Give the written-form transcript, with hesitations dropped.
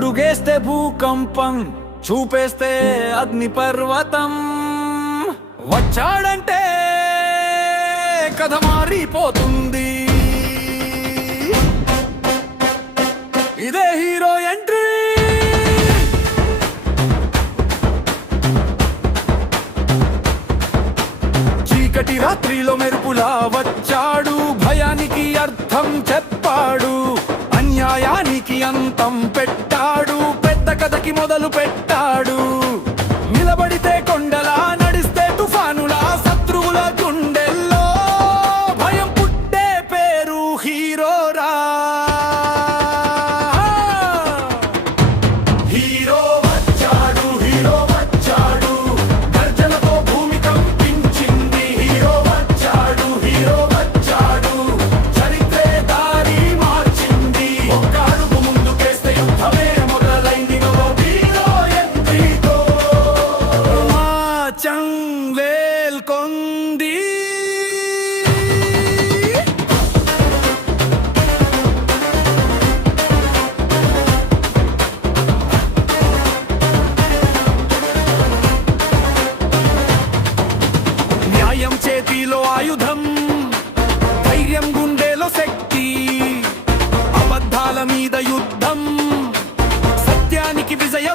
అడుగేస్తే భూకంపం, చూపేస్తే అగ్ని పర్వతం. వచ్చాడంటే కథ మారిపోతుంది. ఇదే హీరో ఎంట్రీ. చీకటి రాత్రిలో మెరుపులా వచ్చాడు, భయానికి అర్థం చెప్పాడు, అన్యాయానికి అంతం పెట్టాడు, పెద్ద కథకి మొదలు పెట్టాడు. నిలబడితే కొండలా, నడిస్తే తుఫానులా, శత్రువుల గుండెల్లో భయం పుట్టే పేరు హీరోరా. హీరో వచ్చాడు, హీరో వచ్చాడు, గర్జనతో భూమి కంపించింది. హీరో వచ్చాడు, హీరో వచ్చాడు, చరిత్రే దారి మార్చింది. ఒక్క అడుగు ముందుకేస్తే యుద్ధమే మొదలైంది. హీరో ఎంట్రీతో మాచం వేల్కొంది. న్యాయం చేతిలో ఆయుధం, ధైర్యం గుండెలో శక్తి, అబద్ధాల మీద యుద్ధం, సత్యానికి విజయ